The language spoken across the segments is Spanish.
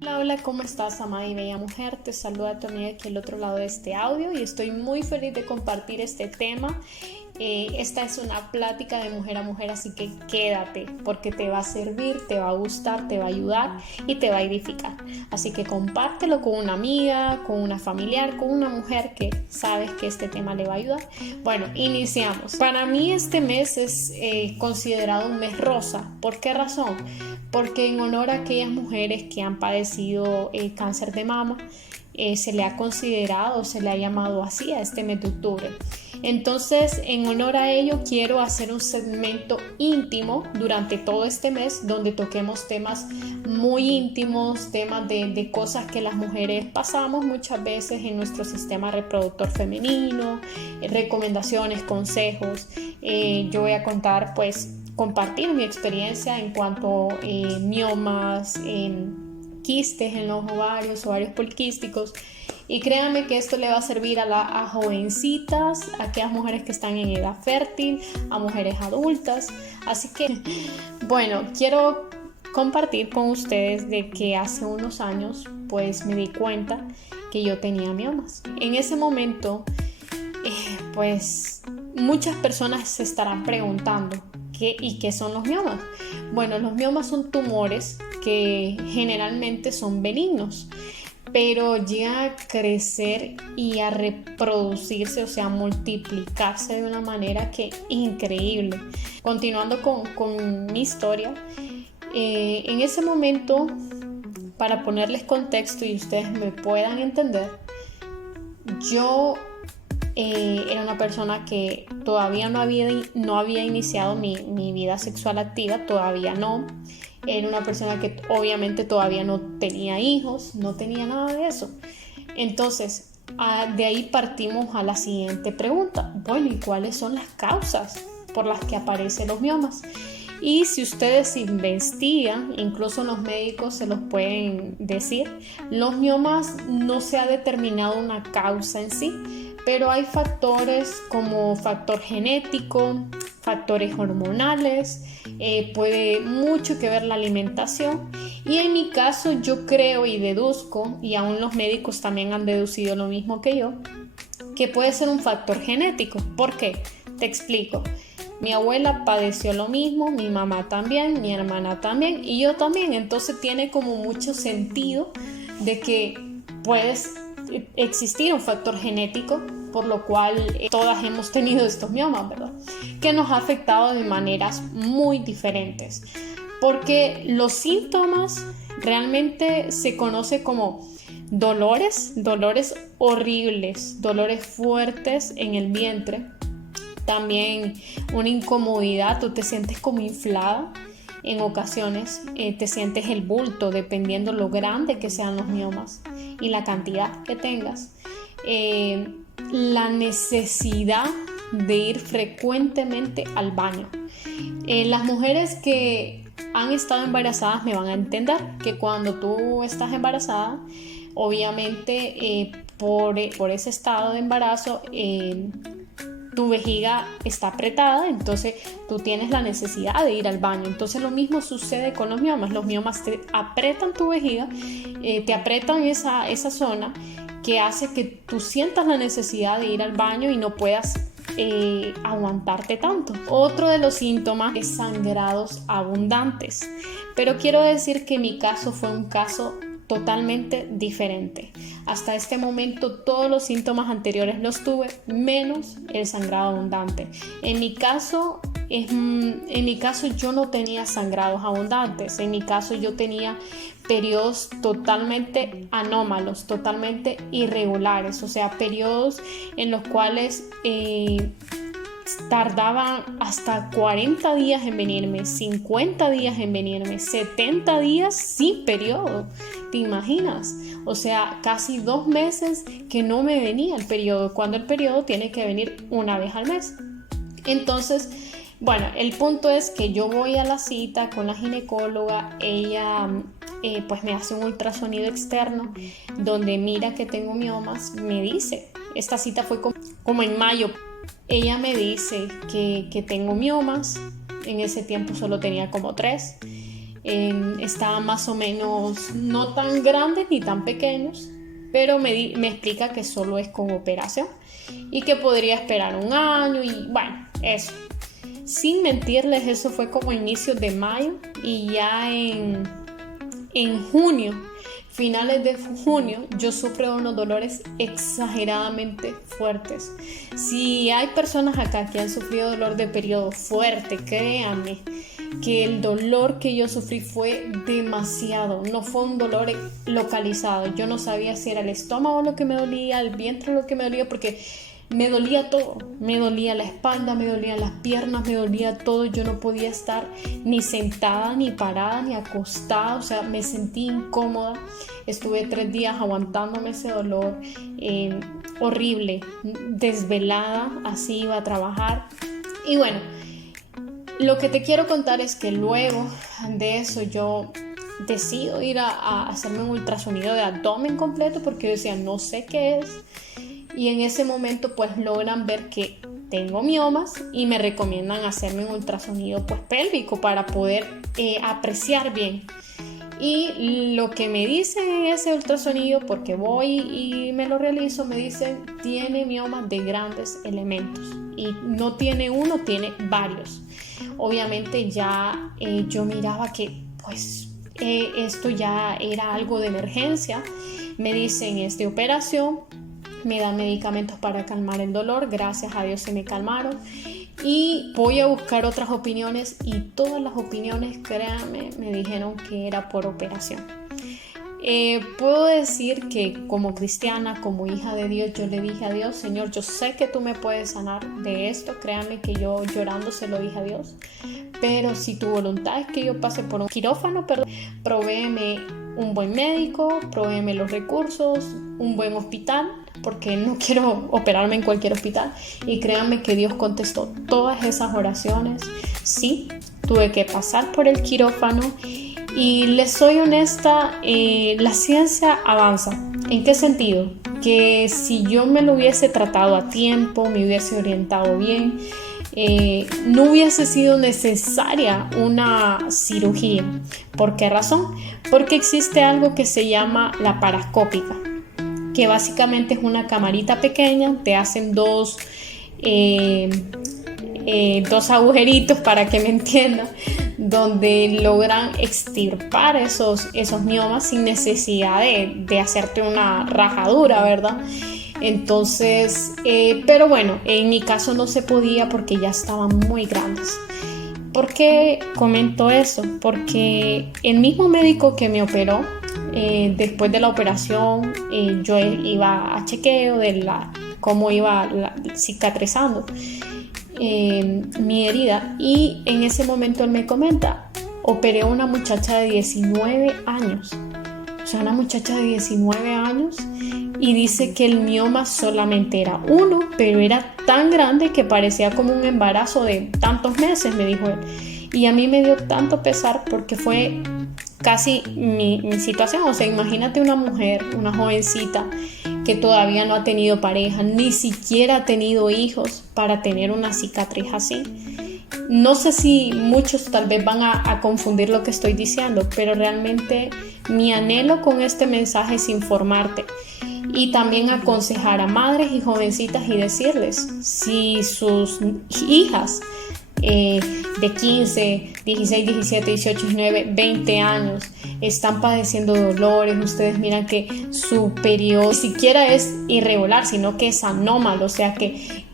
Hola, hola, ¿cómo estás, amada y bella mujer? Te saluda tu amiga aquí al otro lado de este audio y estoy muy feliz de compartir este tema. Esta es una plática de mujer a mujer, así que quédate porque te va a servir, te va a gustar, te va a ayudar y te va a edificar. Así que compártelo con una amiga, con una familiar, con una mujer que sabes que este tema le va a ayudar. Bueno, iniciamos. Para mí este mes es considerado un mes rosa. ¿Por qué razón? Porque en honor a aquellas mujeres que han padecido cáncer de mama, se le ha considerado, se le ha llamado así a este mes de octubre. Entonces, en honor a ello, quiero hacer un segmento íntimo durante todo este mes donde toquemos temas muy íntimos, temas de cosas que las mujeres pasamos muchas veces en nuestro sistema reproductor femenino, recomendaciones, consejos. Yo voy a contar, pues, compartir mi experiencia en cuanto a miomas, quistes en los ovarios poliquísticos. Y créanme que esto le va a servir a jovencitas, a aquellas mujeres que están en edad fértil, a mujeres adultas. Así que, bueno, quiero compartir con ustedes de que hace unos años, pues me di cuenta que yo tenía miomas. En ese momento, pues muchas personas se estarán preguntando, ¿qué son los miomas? Bueno, los miomas son tumores que generalmente son benignos, pero llega a crecer y a reproducirse, o sea, a multiplicarse de una manera que increíble. Continuando con mi historia, en ese momento, para ponerles contexto y ustedes me puedan entender, yo era una persona que todavía no había iniciado mi vida sexual activa, todavía no. Era una persona que obviamente todavía no tenía hijos, no tenía nada de eso. Entonces, de ahí partimos a la siguiente pregunta. Bueno, ¿y cuáles son las causas por las que aparecen los miomas? Y si ustedes investigan, incluso los médicos se los pueden decir, los miomas no se ha determinado una causa en sí, pero hay factores como factor genético, factores hormonales, puede mucho que ver la alimentación. Y en mi caso yo creo y deduzco, y aún los médicos también han deducido lo mismo que yo, que puede ser un factor genético. ¿Por qué? Te explico. Mi abuela padeció lo mismo, mi mamá también, mi hermana también y yo también. Entonces tiene como mucho sentido de que puedes existir un factor genético por lo cual todas hemos tenido estos miomas, ¿verdad? Que nos ha afectado de maneras muy diferentes. Porque los síntomas realmente se conoce como dolores horribles, dolores fuertes en el vientre. También una incomodidad, tú te sientes como inflada. En ocasiones te sientes el bulto dependiendo lo grande que sean los miomas y la cantidad que tengas. La necesidad de ir frecuentemente al baño. Las mujeres que han estado embarazadas me van a entender que cuando tú estás embarazada, obviamente por ese estado de embarazo, tu vejiga está apretada, entonces tú tienes la necesidad de ir al baño. Entonces lo mismo sucede con los miomas. Los miomas te apretan tu vejiga, te apretan esa zona que hace que tú sientas la necesidad de ir al baño y no puedas aguantarte tanto. Otro de los síntomas es sangrados abundantes. Pero quiero decir que mi caso fue un caso totalmente diferente. Hasta este momento todos los síntomas anteriores los tuve, menos el sangrado abundante. En mi caso yo no tenía sangrados abundantes. En mi caso yo tenía periodos totalmente anómalos, totalmente irregulares, o sea, periodos en los cuales tardaban hasta 40 días en venirme, 50 días en venirme, 70 días sin periodo. ¿Te imaginas? O sea, casi 2 meses que no me venía el periodo, cuando el periodo tiene que venir una vez al mes. Entonces, bueno, el punto es que yo voy a la cita con la ginecóloga, ella pues me hace un ultrasonido externo donde mira que tengo miomas, me dice, esta cita fue como en mayo, ella me dice que tengo miomas, en ese tiempo solo tenía como 3 estaban más o menos no tan grandes ni tan pequeños, pero me explica que solo es con operación y que podría esperar un año y bueno, eso. Sin mentirles, eso fue como a inicios de mayo y ya en junio, finales de junio, yo sufro unos dolores exageradamente fuertes. Si hay personas acá que han sufrido dolor de periodo fuerte, créanme que el dolor que yo sufrí fue demasiado. No fue un dolor localizado. Yo no sabía si era el estómago lo que me dolía, el vientre lo que me dolía, porque me dolía todo. Me dolía la espalda, me dolían las piernas, me dolía todo. Yo no podía estar ni sentada, ni parada, ni acostada. O sea, me sentí incómoda. Estuve 3 días aguantándome ese dolor horrible, desvelada, así iba a trabajar. Y bueno, lo que te quiero contar es que luego de eso yo decido ir a hacerme un ultrasonido de abdomen completo porque yo decía, no sé qué es. Y en ese momento pues logran ver que tengo miomas y me recomiendan hacerme un ultrasonido pues pélvico para poder apreciar bien. Y lo que me dicen en ese ultrasonido, porque voy y me lo realizo, me dicen tiene miomas de grandes elementos y no tiene uno, tiene varios. Obviamente ya yo miraba que pues esto ya era algo de emergencia. Me dicen es de operación, me dan medicamentos para calmar el dolor, gracias a Dios se me calmaron. Y voy a buscar otras opiniones y todas las opiniones, créanme, me dijeron que era por operación. Puedo decir que como cristiana, como hija de Dios, yo le dije a Dios, Señor, yo sé que tú me puedes sanar de esto, créanme que yo llorando se lo dije a Dios, pero si tu voluntad es que yo pase por un quirófano, provéeme un buen médico, provéeme los recursos, un buen hospital, porque no quiero operarme en cualquier hospital. Y créanme que Dios contestó todas esas oraciones. Sí, tuve que pasar por el quirófano y les soy honesta, la ciencia avanza. ¿En qué sentido? Que si yo me lo hubiese tratado a tiempo, me hubiese orientado bien, no hubiese sido necesaria una cirugía. ¿Por qué razón? Porque existe algo que se llama la parascópica, que básicamente es una camarita pequeña, te hacen dos agujeritos para que me entiendan, donde logran extirpar esos miomas sin necesidad de hacerte una rajadura, ¿verdad? Entonces, pero bueno, en mi caso no se podía porque ya estaban muy grandes. ¿Por qué comento eso? Porque el mismo médico que me operó, después de la operación, yo iba a chequeo de cómo iba cicatrizando mi herida, y en ese momento él me comenta, operé a una muchacha de 19 años, o sea, una muchacha de 19 años, y dice que el mioma solamente era uno, pero era tan grande que parecía como un embarazo de tantos meses, me dijo él. Y a mí me dio tanto pesar porque fue casi mi situación. O sea, imagínate una mujer, una jovencita que todavía no ha tenido pareja, ni siquiera ha tenido hijos para tener una cicatriz así. No sé si muchos tal vez van a confundir lo que estoy diciendo, pero realmente mi anhelo con este mensaje es informarte y también aconsejar a madres y jovencitas y decirles, si sus hijas de 15, 16, 17, 18, 19, 20 años están padeciendo dolores, ustedes miran que su periodo ni siquiera es irregular, sino que es anómalo, o sea que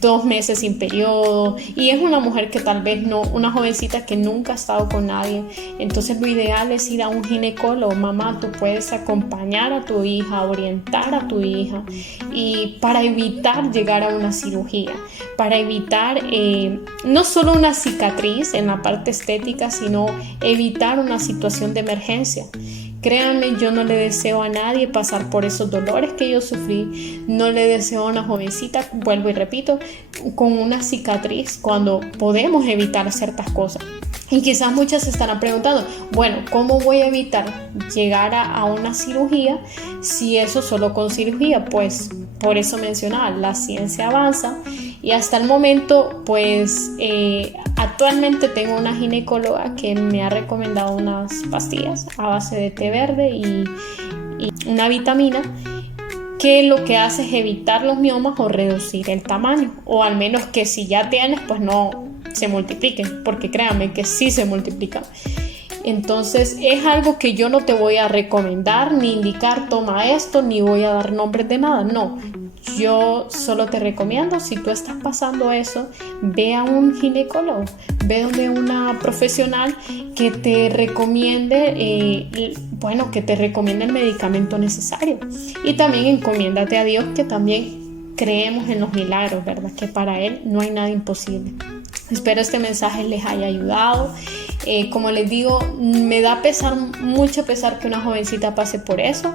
2 meses sin periodo, y es una mujer que tal vez no, una jovencita que nunca ha estado con nadie, entonces lo ideal es ir a un ginecólogo. Mamá, tú puedes acompañar a tu hija, orientar a tu hija, y para evitar llegar a una cirugía, para evitar no solo una cicatriz en la parte estética, sino evitar una situación de emergencia. Créanme, yo no le deseo a nadie pasar por esos dolores que yo sufrí, no le deseo a una jovencita, vuelvo y repito, con una cicatriz cuando podemos evitar ciertas cosas. Y quizás muchas se estarán preguntando, bueno, ¿cómo voy a evitar llegar a una cirugía si eso solo con cirugía? Pues por eso mencionaba, la ciencia avanza Y hasta el momento, pues actualmente tengo una ginecóloga que me ha recomendado unas pastillas a base de té verde y una vitamina que lo que hace es evitar los miomas o reducir el tamaño, o al menos que si ya tienes, pues no se multipliquen, porque créanme que sí se multiplican. Entonces es algo que yo no te voy a recomendar ni indicar toma esto, ni voy a dar nombres de nada, no. Yo solo te recomiendo, si tú estás pasando eso, ve a un ginecólogo, ve donde una profesional que te recomiende, que te recomiende el medicamento necesario. Y también encomiéndate a Dios, que también creemos en los milagros, ¿verdad? Que para Él no hay nada imposible. Espero este mensaje les haya ayudado. Como les digo, me da mucho pesar que una jovencita pase por eso.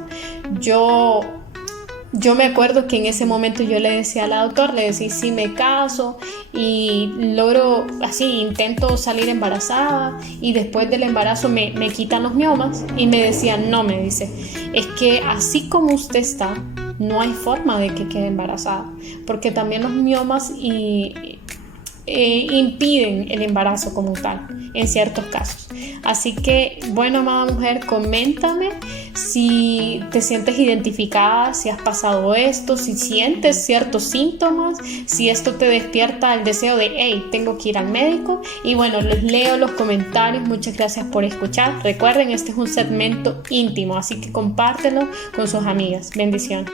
Yo me acuerdo que en ese momento yo le decía a la doctora, le decía, si me caso y logro, así, intento salir embarazada y después del embarazo me quitan los miomas, y me decía, no, me dice, es que así como usted está, no hay forma de que quede embarazada, porque también los miomas impiden el embarazo como tal en ciertos casos. Así que, bueno, amada mujer, coméntame si te sientes identificada, si has pasado esto, si sientes ciertos síntomas, si esto te despierta el deseo de, hey, tengo que ir al médico. Y bueno, les leo los comentarios. Muchas gracias por escuchar. Recuerden, este es un segmento íntimo, así que compártelo con sus amigas. Bendiciones.